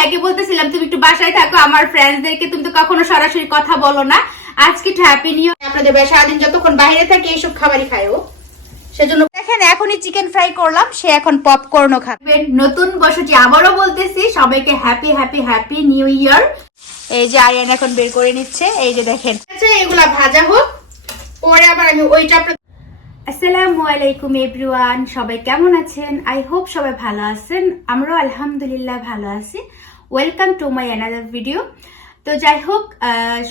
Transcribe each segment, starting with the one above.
ভাইকে বলতেছিলাম তুমি একটু বাসায় থাকো আমার ফ্রেন্ডসদেরকে তুমি তো কখনো সরাসরি কথা বলো না। আজকে একটু হ্যাপি নিউ আপনাদের বাসায় সারাদিন যতক্ষণ বাইরে থাকে এইসব খাবারই খায় ও। সেজন্য দেখেন এখনই চিকেন ফ্রাই করলাম সে এখন পপকর্নও খাবে। নতুন বছরটি আবারও বলতেছি সবাইকে happy happy happy new year এই যে আরিয়ান এখন বের করে নিচ্ছে এই যে দেখেন। আচ্ছা এগুলা ভাজা হোক পরে আবার আমি ওইটা আসসালামু আলাইকুম এভরিওয়ান সবাই কেমন আছেন? আই হোপ সবাই ভালো আছেন। আমরাও আলহামদুলিল্লাহ ভালো আছি। Welcome to my another video তো যাই হোক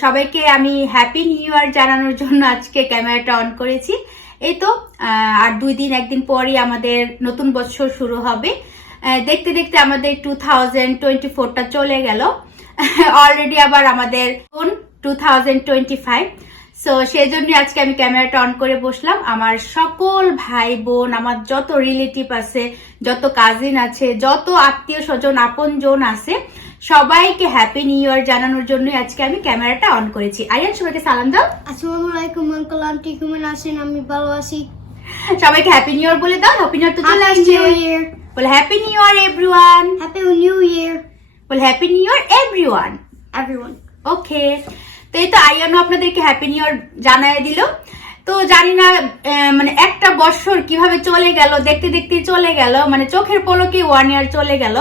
সবাইকে আমি হ্যাপি নিউ ইয়ার জানানোর জন্য আজকে ক্যামেরাটা অন করেছি। এই তো আর দুই দিন, একদিন পরই আমাদের নতুন বছর শুরু হবে। দেখতে দেখতে আমাদের টু থাউজেন্ড টোয়েন্টি ফোরটা চলে গেল। অলরেডি আবার আমাদের two thousand twenty five so সেই জন্য আজকে আমি ক্যামেরাটা অন করে বসলাম। আমার সকল ভাই বোন আমার যত রিলেটিভ আছে যত কাজিন আছে যত আত্মীয় স্বজন আপন জন আছে সবাইকে হ্যাপি নিউ ইয়ার জানানোর জন্য আজকে আমি ক্যামেরাটা অন করেছি। আরিয়ান সবাইকে সালাম দাও। আসসালামু আলাইকুম আঙ্কেল আন্টি কেমন আছেন? আমি ভালো আছি। সবাইকে হ্যাপি নিউ ইয়ার বলে দাও। হ্যাপি নিউ ইয়ার তো চলে হ্যাপি আসছে নিউ ইয়ার বলে happy new year everyone happy new year বলে happy new year everyone everyone okay তো এই তো আইয়ানো আপনাদেরকে হ্যাপি নিউ ইয়ার জানাই দিল। তো জানি না মানে একটা বছর কীভাবে চলে গেল, দেখতে দেখতে চলে গেল মানে চোখের পলকে ওয়ান ইয়ার চলে গেল।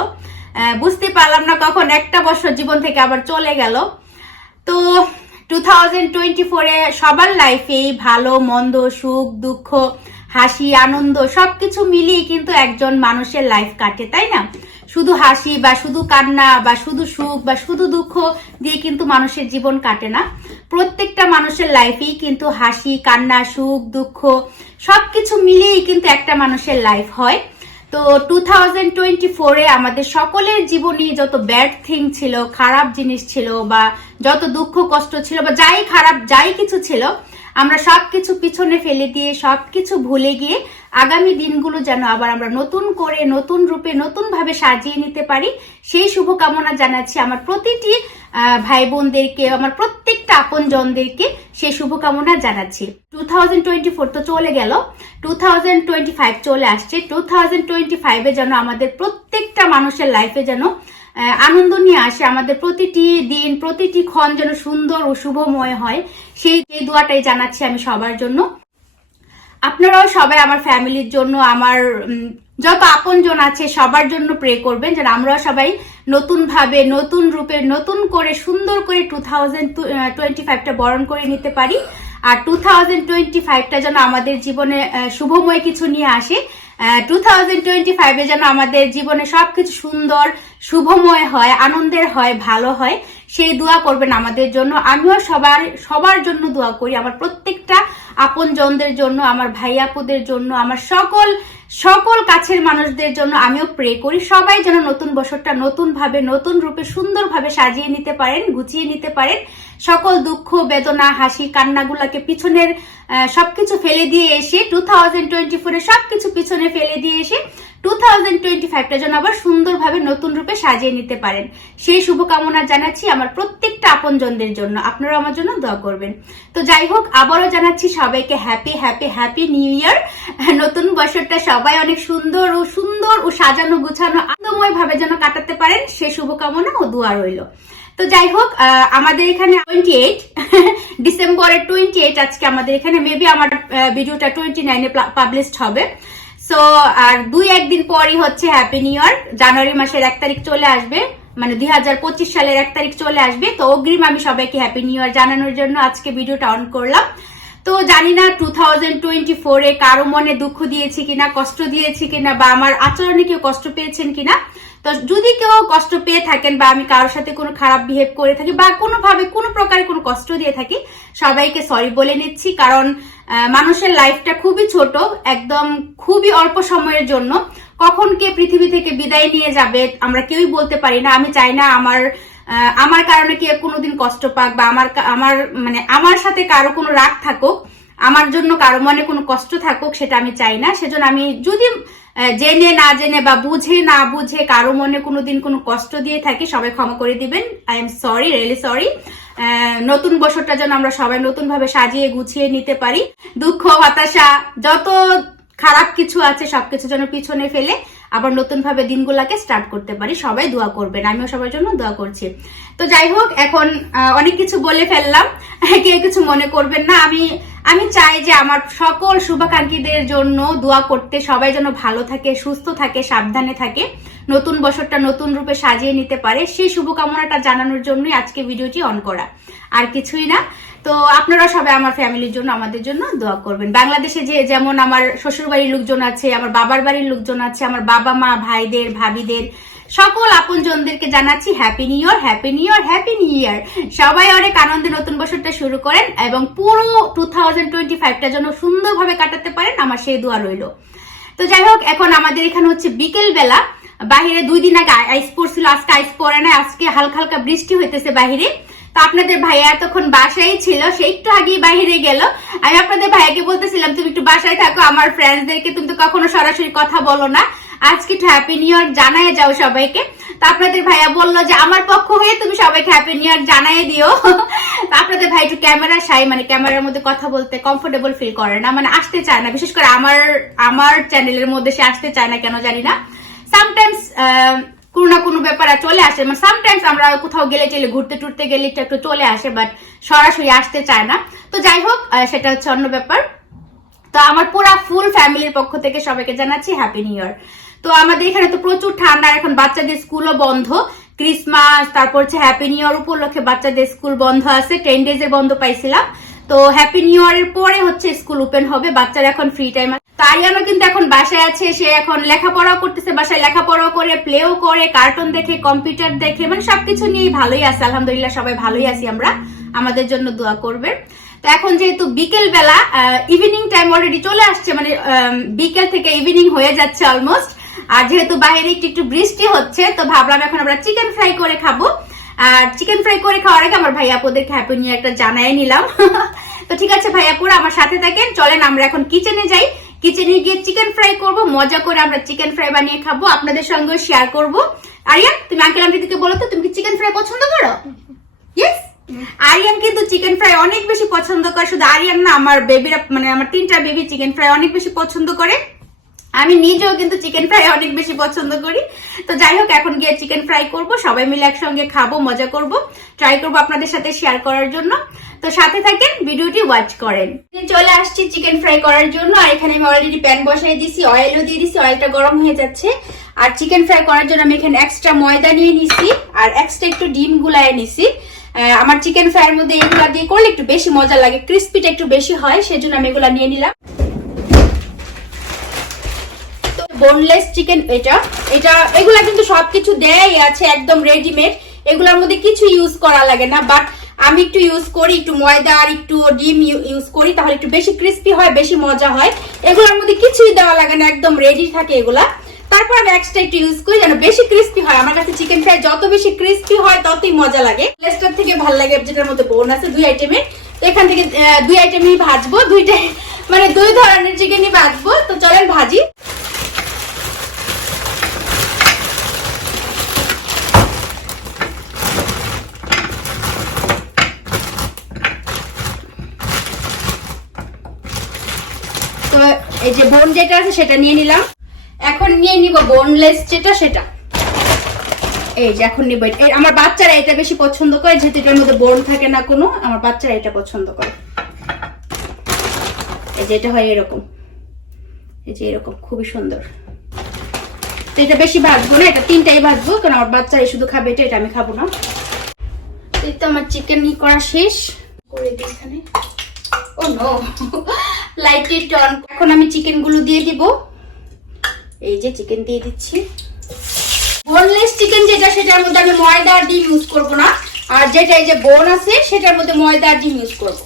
বুঝতে পারলাম না কখন একটা বছর জীবন থেকে আবার চলে গেল। তো টু থাউজেন্ড টোয়েন্টি ফোরে সবার লাইফেই ভালো, মন্দ, সুখ, দুঃখ হাসি, আনন্দ, সবকিছু মিলিয়ে কিন্তু একজন মানুষের লাইফ কাটে, তাই না? শুধু হাসি বা শুধু কান্না বা শুধু সুখ বা শুধু দুঃখ দিয়ে কিন্তু মানুষের জীবন কাটে না। প্রত্যেকটা মানুষের লাইফেই কিন্তু হাসি, কান্না, সুখ, দুঃখ সবকিছু মিলিয়েই কিন্তু একটা মানুষের লাইফ হয়। তো টু থাউজেন্ড টোয়েন্টি ফোরে আমাদের সকলের জীবনে যত ব্যাড থিং ছিল, খারাপ জিনিস ছিল বা যত দুঃখ, কষ্ট ছিল বা যাই খারাপ, যাই কিছু ছিল আমরা সবকিছু পিছনে ফেলে দিয়ে, সবকিছু ভুলে গিয়ে আগামী দিনগুলো যেন আবার আমরা নতুন করে, নতুন রূপে নতুন ভাবে সাজিয়ে নিতে পারি, সেই শুভকামনা জানাচ্ছি আমার প্রতিটি ভাই বোনদেরকে আমার প্রত্যেকটা আপন জনদেরকে সেই শুভকামনা জানাচ্ছি। টু থাউজেন্ড টোয়েন্টি ফোর তো চলে গেল টু থাউজেন্ড টোয়েন্টি ফাইভ চলে আসছে টু থাউজেন্ড টোয়েন্টি ফাইভে যেন আমাদের প্রত্যেকটা মানুষের লাইফে যেন আনন্দ নিয়ে আসে আমাদের। প্রতিটি দিন, প্রতিটি ক্ষণ যেন সুন্দর ও শুভময় হয়। সেই দোয়াটাই জানাচ্ছি আমি সবার জন্য। আপনারাও সবাই আমার ফ্যামিলির জন্য, আমার যত আপনজন আছে সবার জন্য প্রে করবেন যেন আমরাও সবাই নতুন ভাবে নতুন রূপে, নতুন করে, সুন্দর করে টু থাউজেন্ড টোয়েন্টি ফাইভটা বরণ করে নিতে পারি। আর টু থাউজেন্ড টোয়েন্টি ফাইভটা যেন আমাদের জীবনে শুভময় কিছু নিয়ে আসে। টু থাউজেন্ড টোয়েন্টি ফাইভে যেন আমাদের জীবনে সবকিছু সুন্দর, শুভময় হয়, আনন্দের হয়, ভালো হয়, সেই দোয়া করবেন আমাদের জন্য। আমিও সবার সবার জন্য দোয়া করি। আমার প্রত্যেকটা আপন জনদের জন্য, আমার ভাইয়াপুদের জন্য, আমার সকল সকল কাছের মানুষদের জন্য আমিও প্রে করি। সবাই যেন নতুন বছরটা নতুনভাবে, নতুন রূপে সুন্দরভাবে সাজিয়ে নিতে পারেন, গুছিয়ে নিতে পারেন। সকল দুঃখ, বেদনা, হাসি, কান্নাগুলাকে পিছনের সবকিছু ফেলে দিয়ে এসে টু থাউজেন্ড টোয়েন্টি ফোরে সবকিছু পিছনে ফেলে দিয়ে এসে টু থাউজেন্ড টোয়েন্টি ফাইভটা যেন আবার সুন্দরভাবে নতুন রূপে সাজিয়ে নিতে পারেন। সেই শুভকামনা জানাচ্ছি আমার প্রত্যেকটা আপনজনদের জন্য। আপনারা আমার জন্য দোয়া করবেন। তো যাই হোক, আবারও জানাচ্ছি সবাইকে happy happy happy new year নতুন বছরটা সবাই অনেক সুন্দর ও সুন্দর ও সাজানো গুছানো আনন্দময় ভাবে যেন কাটাতে পারেন, সে শুভকামনা ও দোয়া রইল। তো যাই হোক আমাদের এখানে টোয়েন্টি এইট ডিসেম্বরের টোয়েন্টি এইট আজকে আমাদের এখানে মেবি আমার ভিডিওটা টোয়েন্টি নাইনে পাবলিশড হবে। সো আর দুই একদিন পরই হচ্ছে হ্যাপি নিউ ইয়ার জানুয়ারি মাসের এক তারিখ চলে আসবে মানে দুই হাজার পঁচিশ সালের এক তারিখ চলে আসবে। তো অগ্রিম আমি সবাইকে হ্যাপি নিউ ইয়ার জানানোর জন্য আজকে ভিডিওটা অন করলাম। তো জানি না টু থাউজেন্ড টোয়েন্টি ফোরে কারও মনে দুঃখ দিয়েছি কিনা, কষ্ট দিয়েছি কিনা, বা আমার আচরণে কেউ কষ্ট পেয়েছেন কিনা। তো যদি কেউ কষ্ট পেয়ে থাকেন বা আমি কারোর সাথে কোনো খারাপ বিহেভ করে থাকি বা কোনোভাবে কোনো প্রকারে কোনো কষ্ট দিয়ে থাকি, সবাইকে সরি বলে নিচ্ছি। কারণ মানুষের লাইফটা খুবই ছোট, একদম খুবই অল্প সময়ের জন্য। কখন কে পৃথিবী থেকে বিদায় নিয়ে যাবে, আমরা কেউই বলতে পারি না। আমি চাই না আমার আমার কারণে কে কোনোদিন কষ্ট পাক বা আমার আমার মানে আমার সাথে কারও কোনো রাগ থাকুক, আমার জন্য কারও মনে কোনো কষ্ট থাকুক, সেটা আমি চাই না। সেজন্য আমি যদি জেনে না জেনে বা বুঝে না বুঝে কারও মনে কোনোদিন কোনো কষ্ট দিয়ে থাকি, সবাই ক্ষমা করে দিবেন। I am sorry really sorry নতুন বছরটা যেন আমরা সবাই নতুনভাবে সাজিয়ে গুছিয়ে নিতে পারি। দুঃখ, হতাশা, যত খারাপ কিছু আছে, সবকিছু যেন পিছনে ফেলে। আবার নতুন ভাবে দিনগুলাকে স্টার্ট করতে পারি। সবাই দোয়া করবেন, আমিও সবার জন্য দোয়া করছি। তো যাই হোক, এখন অনেক কিছু বলে ফেললাম। কেউ কিছু মনে করবেন না। আমি আমি চাই যে আমার সকল শুভাকাঙ্ক্ষীদের জন্য দোয়া করতে সবাই যেন ভালো থাকে, সুস্থ থাকে, সাবধানে থাকে। নতুন বছরটা নতুন রূপে সাজিয়ে নিতে পারে। সেই শুভকামনাটা জানানোর জন্যই আজকে ভিডিওটি অন করা। আর কিছুই না। তো আপনারা সবাই আমার ফ্যামিলির জন্য, আমাদের জন্য দোয়া করবেন। বাংলাদেশে যে, যেমন আমার শ্বশুর বাড়ির লোকজন আছে, আমার বাবার বাড়ির লোকজন আছে, আমার বাবা মা ভাইদের, ভাবিদের, সকল আপনজনদেরকে জানাচ্ছি happy new year happy new year happy new year সবাই অনেক আনন্দে নতুন বছরটা শুরু করেন এবং পুরো টু থাউজেন্ড টোয়েন্টি ফাইভটা যেন সুন্দরভাবে কাটাতে পারেন, আমার সেই দোয়া রইল। তো যাই হোক, এখন আমাদের এখানে হচ্ছে বিকেল বেলা বাহিরে দুই দিন আগে আইস পড়ছিল, আজকে আইস পড়ে না আজকে হালকা হালকা বৃষ্টি হইতেছে বাহিরে। তো আপনাদের ভাইয়া এতক্ষণ বাসায় ছিল, সে একটু আগেই বাহিরে গেল। আমি আপনাদের ভাইয়াকে বলতেছিলাম, তুমি একটু বাসায় থাকো, আমার ফ্রেন্ডসদেরকে তুমি তো কখনো সরাসরি কথা বলো না। আজকে হ্যাপি নিউ ইয়ার জানায় যাও সবাইকে। তো আপনাদের ভাইয়া বলল যে, আমার পক্ষ হয়ে তুমি সবাইকে হ্যাপি নিউ ইয়ার জানাই দিও। তো আপনাদের ভাই একটু ক্যামেরা সাই মানে ক্যামেরার মধ্যে কথা বলতে কমফোর্টেবল ফিল করে না মানে আসতে চায় না। বিশেষ করে আমার আমার চ্যানেলের মধ্যে সে আসতে চায় না কেন জানি না। সামটাইমস কোনো না কোনো ব্যাপারে চলে আসে। মানে সামটাইমস আমরা কোথাও গেলে চলে, ঘুরতে টুরতে গেলে একটু চলে আসে বাট সরাসরি আসতে চায় না। তো যাই হোক সেটা হচ্ছে অন্য ব্যাপার। তো আমার পুরা ফুল ফ্যামিলির পক্ষ থেকে সবাইকে জানাচ্ছি হ্যাপি নিউ ইয়ার তো আমাদের এখানে তো প্রচুর ঠান্ডা এখন বাচ্চাদের স্কুলও বন্ধ। ক্রিসমাস তারপর হচ্ছে হ্যাপি নিউ ইয়ার উপলক্ষে বাচ্চাদের স্কুল বন্ধ আছে টেন ডেজ বন্ধ পাইছিলাম। তো হ্যাপি নিউ ইয়ার এর পরে হচ্ছে স্কুল ওপেন হবে, বাচ্চারা এখন ফ্রি টাইম তো আরিয়ানো কিন্তু এখন বাসায় আছে, সে এখন লেখাপড়াও করতেছে, বাসায় লেখাপড়াও করে প্লেও করে কার্টুন দেখে কম্পিউটার দেখে মানে সবকিছু নিয়েই ভালোই আছে, আলহামদুলিল্লাহ সবাই ভালোই আছি আমরা। আমাদের জন্য দোয়া করবেন। তো এখন যেহেতু বিকেল বেলা ইভিনিং টাইম অলরেডি চলে আসছে মানে বিকেল থেকে ইভিনিং হয়ে যাচ্ছে অলমোস্ট আর যেহেতু বাইরে একটু একটু বৃষ্টি হচ্ছে, তো ভাবলাম এখন আমরা চিকেন ফ্রাই করে খাব। আর চিকেন ফ্রাই করে খাওয়ার আগে আমার ভাইয়াপুদেরকে হ্যাপি নিয়ে একটা জানাই নিলাম। তো ঠিক আছে ভাইয়াপুরা আমার সাথে থাকেন। চলেন আমরা এখন কিচেনে যাই। কিচেনে গিয়ে চিকেন ফ্রাই করব, মজা করে আমরা চিকেন ফ্রাই বানিয়ে খাব। আপনাদের সঙ্গে শেয়ার করব। আরিয়ান, তুমি আঙ্কেল আন্টিকে বলো তো, তুমি কি চিকেন ফ্রাই পছন্দ করো? ইয়েস আরিয়ান কিন্তু চিকেন ফ্রাই অনেক বেশি পছন্দ করে। শুধু আরিয়ান না, আমার বেবিরা মানে আমার তিনটা বেবি চিকেন ফ্রাই অনেক বেশি পছন্দ করে। আমি নিজেও কিন্তু চিকেন ফ্রাই অনেক বেশি পছন্দ করি। তো যাই হোক, এখন গিয়ে চিকেন ফ্রাই করব, সবাই মিলে একসঙ্গে খাব, মজা করব ট্রাই করব আপনাদের সাথে শেয়ার করার জন্য। তো সাথে থাকেন, ভিডিওটি ওয়াচ করেন। চলে আসছি চিকেন ফ্রাই করার জন্য, আর এখানে আমি অলরেডি প্যান বসাই দিছি অয়েলও দিয়ে দিছি অয়েলটা গরম হয়ে যাচ্ছে। আর চিকেন ফ্রাই করার জন্য আমি এখানে এক্সট্রা ময়দা নিয়ে নিছি, আর এক্সট্রা একটু ডিম গুলায় নিছি। আমার চিকেন ফ্রাইয়ের মধ্যে এগুলা দিয়ে করলে একটু বেশি মজা লাগে ক্রিস্পিটা একটু বেশি হয়, সেজন্য আমি এগুলা নিয়ে নিলাম। বোনলেস চিকেন এটা। এটা, এগুলা কিন্তু সবকিছু দেয় আছে, একদম রেডিমেড এগুলোর মধ্যে কিছু ইউজ করা লাগে না বাট আমি একটু ইউজ করি, একটু ময়দা আর একটু ডিম ইউজ করি, তাহলে একটু বেশি ক্রিস্পি হয়, বেশি মজা হয়। এগুলোর মধ্যে কিছুই দেওয়া লাগে না, একদম রেডি থাকে এগুলা। তারপর আমি এক্সট্রা একটু ইউজ করি, যেন বেশি ক্রিস্পি হয়। আমার কাছে চিকেন ফ্রাই যত বেশি ক্রিস্পি হয়, ততই মজা লাগে। লেস্টার থেকে ভালো লাগে, যেটার মধ্যে বোন আছে, দুই আইটেমের তো এখান থেকে দুই আইটেমই ভাজবো, দুইটাই মানে দুই ধরনের চিকেনই ভাজবো। তো চলেন ভাজি তো এই যে বোন যেটা আছে সেটা নিয়ে নিলাম। এখন নিয়ে নিব বোনলেস যেটা সেটা। এই যে এখন নিব। আমার বাচ্চারা এটা বেশি পছন্দ করে, যেহেতু এটার মধ্যে বোন থাকে না কোনো, আমার বাচ্চারা এটা পছন্দ করে। এই যে এটা হয় এরকম। এই যে এরকম, খুবই সুন্দর। তো এটা বেশি ভাজবো না, এটা তিনটাই ভাজবো, কারণ আমার বাচ্চারা শুধু খাবে, এটা এটা আমি খাব না। এই তো আমার চিকেন করা শেষ। করে দিই এখানে। ও নো লাইটটি টন এখন আমি চিকেনগুলো দিয়ে দিব। এই যে চিকেন দিয়ে দিচ্ছি। বোনলেস চিকেন যেটা, সেটার মধ্যে আমি ময়দা আর ডিম ইউজ করব না। আর যেটা এই যে বোন আছে, সেটার মধ্যে ময়দা আর ডিম ইউজ করব।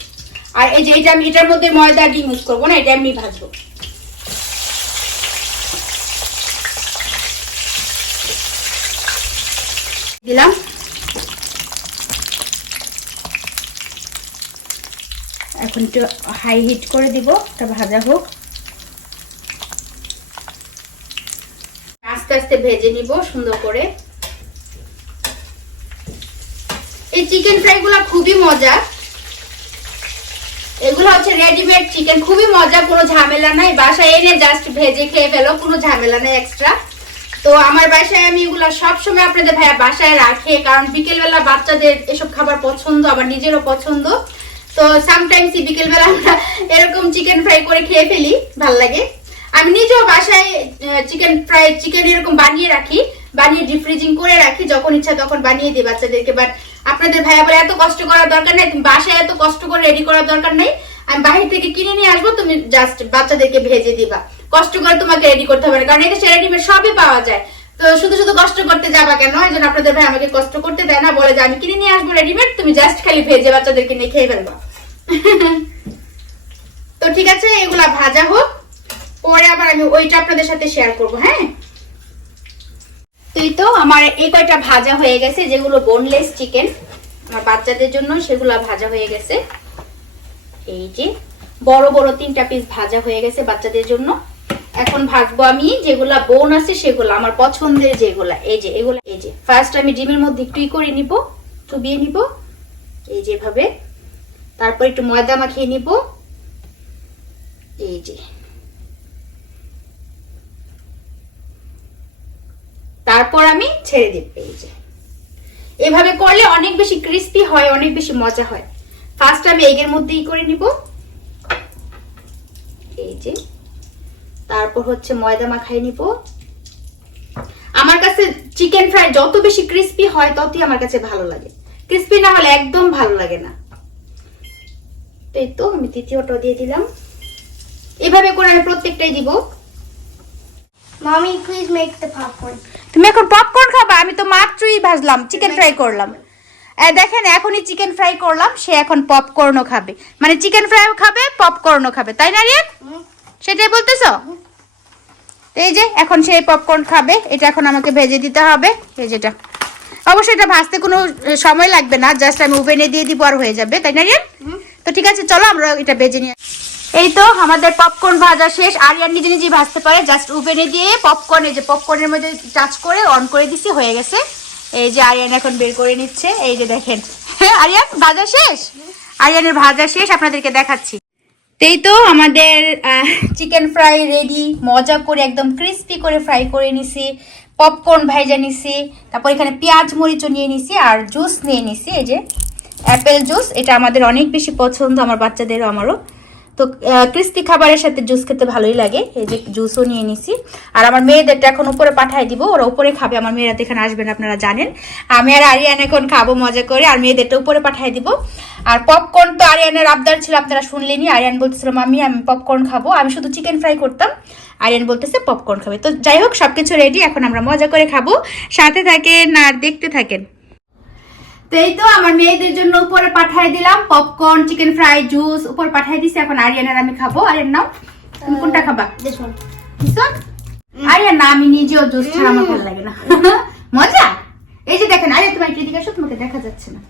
আর এই যে এটা আমি, এটার মধ্যে ময়দা আর ডিম ইউজ করব না, এটা এমনি ভাজবো। দিলাম। এখন একটু হাই হিট করে দিব এটা ভাজা হোক। আস্তে আস্তে ভেজে নিব সুন্দর করে। এই চিকেন ফ্রাই গুলা খুবই মজা এগুলো হচ্ছে রেডিমেড চিকেন খুবই মজা কোনো ঝামেলা নাই। বাসায় এনে জাস্ট ভেজে খেয়ে ফেলো, কোনো ঝামেলা নাই এক্সট্রা তো আমার বাসায় আমি এগুলো সবসময় আপনাদের ভাইয়া বাসায় রাখে, কারণ বিকেলবেলা বাচ্চাদের এসব খাবার পছন্দ আবার নিজেরও পছন্দ। তো সামটাইমস বিকেলবেলা আমরা এরকম চিকেন ফ্রাই করে খেয়ে ফেলি, ভালো লাগে। আমি নিজেও বাসায় চিকেন ফ্রাই চিকেন এরকম বানিয়ে রাখি, বানিয়ে ডিফ্রিজিং করে রাখি, যখন ইচ্ছা তখন বানিয়ে দিই বাচ্চাদেরকে। বাট আপনাদের ভাইয়া বলে, এত কষ্ট করার দরকার নেই বাসায় এত কষ্ট করে রেডি করার দরকার নেই। আমি বাহির থেকে কিনে নিয়ে আসব, তুমি জাস্ট বাচ্চাদেরকে ভেজে দিবা। কষ্ট করে তোমাকে রেডি করতে হবে কারণ এটা রেডিমেড সবই পাওয়া যায়। তো শুধু শুধু কষ্ট করতে যাবা কেন? এই জন্য আপনাদের ভাই আমাকে কষ্ট করতে দেয় না, বলে যে আমি কিনে নিয়ে আসব রেডিমেড তুমি জাস্ট খালি ভেজে বাচ্চাদেরকে নিয়ে খেয়ে ফেলবা। তো ঠিক আছে, এগুলা ভাজা হোক। পরে আবার আমি ওইটা আপনাদের সাথে শেয়ার করব হ্যাঁ? তুই তো আমার এই কয়টা ভাজা হয়ে গেছে, যেগুলো বোনলেস চিকেন আমার বাচ্চাদের জন্য সেগুলো ভাজা হয়ে গেছে। এই যে বড় বড় তিনটা পিস ভাজা হয়ে গেছে বাচ্চাদের জন্য। এখন ভাজবো আমি যেগুলা বোন আছে সেগুলো, আমার পছন্দের যেগুলা, এই যে, এগুলা, এই যে। ফার্স্ট আমি ডিমের মধ্যে একটু করে নিব, চুবিয়ে নিব, এই যেভাবে তারপর একটু ময়দা মাখিয়ে নিব, এই যে। তারপর আমি ছেড়ে দিব, এই যে। এভাবে করলে অনেক বেশি ক্রিস্পি হয়, অনেক বেশি মজা হয়। ফার্স্ট আমি এগের মধ্যেই করে নিব, এই যে। তারপর হচ্ছে ময়দা মাখাই নিব। আমার কাছে চিকেন ফ্রাই যত বেশি ক্রিস্পি হয় ততই আমার কাছে ভালো লাগে। ক্রিস্পি না হলে একদম ভালো লাগে না। এই তো আমি দ্বিতীয়টা দিয়ে দিলাম। এভাবে করে আমি প্রত্যেকটাই দিব। Mommy, please make the popcorn. তুমি এখন পপকর্ন খাবা? আমি তো মাত্রই ভাজলাম চিকেন ফ্রাই করলাম। দেখেন এখনই চিকেন ফ্রাই করলাম সে এখন পপকর্নও খাবে। মানে চিকেন ফ্রাইও খাবে পপকর্নও খাবে। তাই না রিয়ান? সেটাই বলতেছ? এই যে এখন সে পপকর্ন খাবে এটা এখন আমাকে ভেজে দিতে হবে এই যেটা। অবশ্যই এটা ভাজতে কোনো সময় লাগবে না জাস্ট আমি ওভেনে দিয়ে দিব আর হয়ে যাবে তাই না রিয়ান? তো ঠিক আছে চলো আমরা এটা ভেজে নিয়ে এই তো আমাদের পপকর্ন ভাজা শেষ আরিয়ান নিজে নিজেই ভাজতে পারে জাস্ট ওভেনে দিয়ে পপকর্ন এই যে পপকর্নের মধ্যে টাচ করে অন করে দিছি হয়ে গেছে। এই যে আরিয়ান এখন বের করে নিচ্ছে এই যে দেখেন। হ্যাঁ আরিয়ান ভাজা শেষ? আরিয়ানের ভাজা শেষ আপনাদেরকে দেখাচ্ছি। এই তো আমাদের চিকেন ফ্রাই রেডি মজা করে একদম ক্রিস্পি করে ফ্রাই করে নিছি পপকর্ন ভাইজা নিছি, তারপর এখানে পেঁয়াজ মরিচও নিয়ে নিছি আর জুস নিয়ে নিছি, এই যে অ্যাপেল জুস এটা আমাদের অনেক বেশি পছন্দ, আমার বাচ্চাদেরও, আমারও। তো ক্রিস্পি খাবারের সাথে জুস খেতে ভালোই লাগে। এই যে জুসও নিয়ে নিছি। আর আমার মেয়েদেরটা এখন উপরে পাঠাই দিব, ওরা উপরে খাবে, আমার মেয়েরা তো এখানে আসবেন আপনারা জানেন। আমি আর আরিয়ান এখন খাব, মজা করে, আর মেয়েদেরটা উপরে পাঠাই দিব। আর পপকর্ন তো আরিয়ানের আবদার ছিল, আপনারা শুনলেনি আরিয়ান বলতেছিল মামি আমি পপকর্ন খাব। আমি শুধু চিকেন ফ্রাই করতাম, আরিয়ান বলতেছে পপকর্ন খাবে। তো যাই হোক, সবকিছু রেডি এখন আমরা মজা করে খাব। সাথে থাকেন আর দেখতে থাকেন। তো এই তো আমার মেয়েদের জন্য উপরে পাঠিয়ে দিলাম। পপকর্ন চিকেন ফ্রাই জুস উপর পাঠিয়ে দিছি। এখন আরিয়ানের আমি খাব। আরিয়ান নাও। তুমি কোনটা খাবা? আরিয়ান না আমি নিজেও জুস ছাড়া আমার ভালো লাগে না। মজা? এই যে দেখেন আরিয়ান তোমার এদিকে আসো তোমাকে দেখা যাচ্ছে না।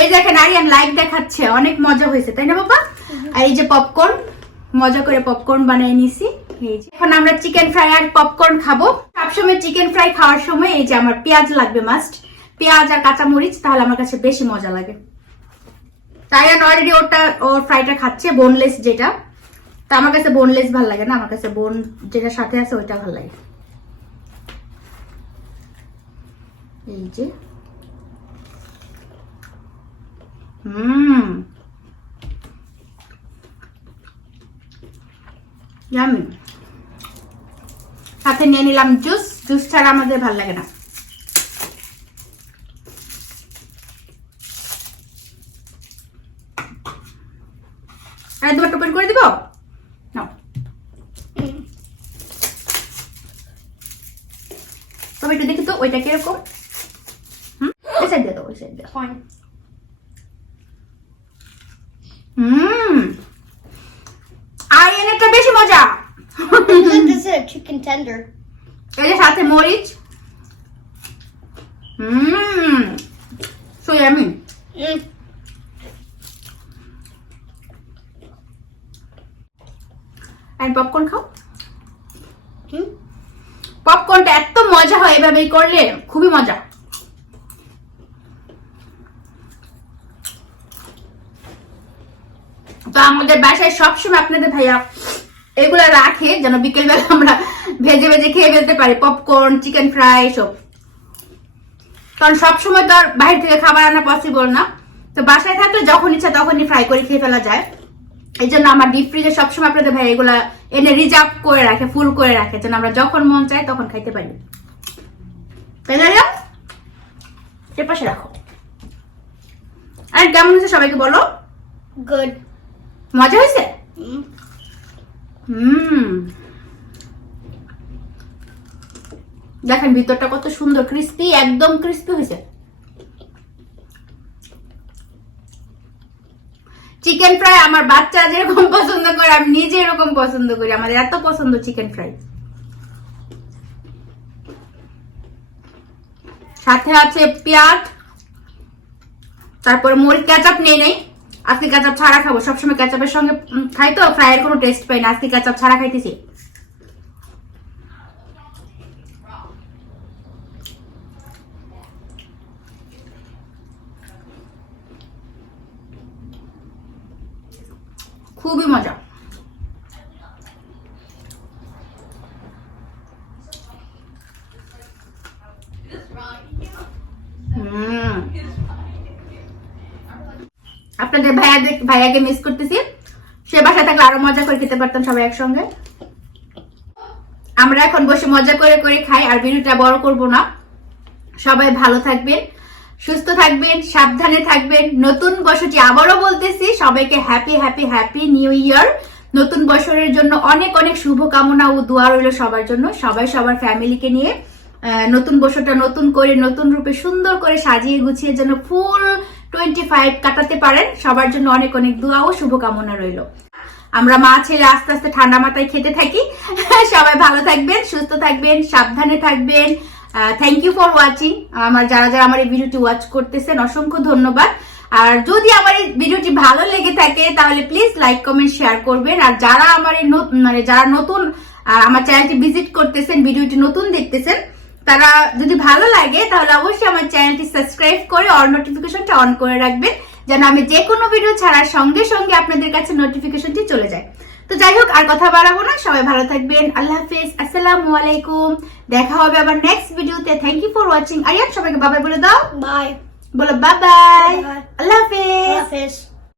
এই দেখেন আরিয়ান লাইক দেখাচ্ছে। অনেক মজা হয়েছে তাই না বাবা? আর এই যে পপকর্ন মজা করে পপকর্ন বানিয়ে নিছি। এখন আমরা চিকেন ফ্রাই আর পপকর্ন খাব। সবসময় চিকেন ফ্রাই খাওয়ার সময় এই যে আমার পেঁয়াজ লাগবে মাস্ট পেঁয়াজ আর কাঁচা মরিচ তাহলে আমার কাছে বেশি মজা লাগে। তাই অলরেডি ওটা, ওর ফ্রাইটা খাচ্ছে বোনলেস যেটা। তা আমার কাছে বোনলেস ভালো লাগে না, আমার কাছে বোন যেটা সাথে আছে ওইটা ভালো লাগে। এই যে। সাথে নিয়ে নিলাম জুস জুস ছাড়া আমাদের ভালো লাগে না আর দুবার টোপেন করে দিব নাও তবে ওইটা কীরকম? হুম? সাইড দিয়ে দাও সাইড দিয়ে Fine. হুম। আরিয়ানেরটা বেশি মজা। this is a chicken tender. এই যে সাথে মরিচ। হুম। So yummy. আর পপকর্ন খাও? পপকর্নটা এত মজা হয় এভাবেই করলে, খুবই মজা। তো আমাদের বাসায় সবসময় আপনাদের ভাইয়া এগুলা রাখে, যেন বিকেলবেলা আমরা ভেজে ভেজে খেয়ে ফেলতে পারি। পপকর্ন চিকেন ফ্রাই সব কারণ সবসময় তো আর বাইরে থেকে খাবার আনা পসিবল না। তো বাসায় থাকলে যখন ইচ্ছা তখনই ফ্রাই করে খেয়ে ফেলা যায়। এই জন্য আমার ডিপ ফ্রিজে সবসময় আপনাদের ভাই এগুলা এনে রিজার্ভ করে রাখে ফুল করে রাখে যেন আমরা যখন মন চাই তখন খাইতে পারি। তাই না এর পাশে রাখো। আর কেমন হয়েছে সবাইকে বলো? গুড মজা হয়েছে? হুম। দেখেন ভিতরটা কত সুন্দর ক্রিস্পি একদম ক্রিস্পি হয়েছে চিকেন ফ্রাই আমার বাচ্চা যেরকম পছন্দ করে, আমি নিজে এরকম পছন্দ করি। আমাদের এত পছন্দ চিকেন ফ্রাই সাথে আছে পেঁয়াজ, তারপরে মরিচ ক্যাচাপ নেই নেই। আজকে ক্যাচাপ ছাড়া খাব। সবসময় ক্যাচাপের সঙ্গে খাই তো? ফ্রাইয়ের কোনো টেস্ট পাই না। আজকে ক্যাচাপ ছাড়া খাইতেছি। খুবই মজা। আপনাদের ভাইয়া ভাইয়াকে মিস করতেছি। সে বাসায় থাকলে আরও মজা করে খেতে পারতাম সবাই একসঙ্গে। আমরা এখন বসে মজা করে করে খাই, আর ভিডিওটা বড় করব না। সবাই ভালো থাকবেন। সুস্থ থাকবেন, সাবধানে থাকবেন। নতুন বছরটি আবারও বলতেছি, সবাইকে happy happy happy new year নতুন বছরের জন্য অনেক অনেক শুভকামনা ও দোয়া রইল সবার জন্য, সবাই সবার ফ্যামিলিকে নিয়ে। নতুন বছরটা নতুন করে, নতুন রূপে সুন্দর করে সাজিয়ে গুছিয়ে যেন ফুল টোয়েন্টি ফাইভ কাটাতে পারেন, সবার জন্য অনেক অনেক দোয়া ও শুভকামনা রইল। আমরা মা ছেলে আস্তে আস্তে ঠান্ডা মাথায় খেতে থাকি। সবাই ভালো থাকবেন, সুস্থ থাকবেন, সাবধানে থাকবেন। থ্যাংক ইউ ফর ওয়াচিং আমার যারা যারা আমার এই ভিডিওটি ওয়াচ করতেছেন, অসংখ্য ধন্যবাদ। আর যদি আমার এই ভিডিওটি ভালো লেগে থাকে, তাহলে প্লিজ লাইক কমেন্ট শেয়ার করবেন। আর যারা আমার এই মানে যারা নতুন আমার চ্যানেলটি ভিজিট করতেছেন, ভিডিওটি নতুন দেখতেছেন, তারা যদি ভালো লাগে, তাহলে অবশ্যই আমার চ্যানেলটি সাবস্ক্রাইব করে অল নোটিফিকেশনটা অন করে রাখবেন, যেন আমি যে কোনো ভিডিও ছাড়ার সঙ্গে সঙ্গে আপনাদের কাছে নোটিফিকেশনটি চলে যায়। তো যাই হোক আর কথা বাড়াবো না। সবাই ভালো থাকবেন। আল্লাহ হাফিজ। আসসালামু আলাইকুম। দেখা হবে আবার নেক্সট ভিডিওতে থ্যাংক ইউ ফর ওয়াচিং আর সবাইকে বাবাই বলে দাও। বাই বলো বাবাই. আল্লাহ হাফেজ।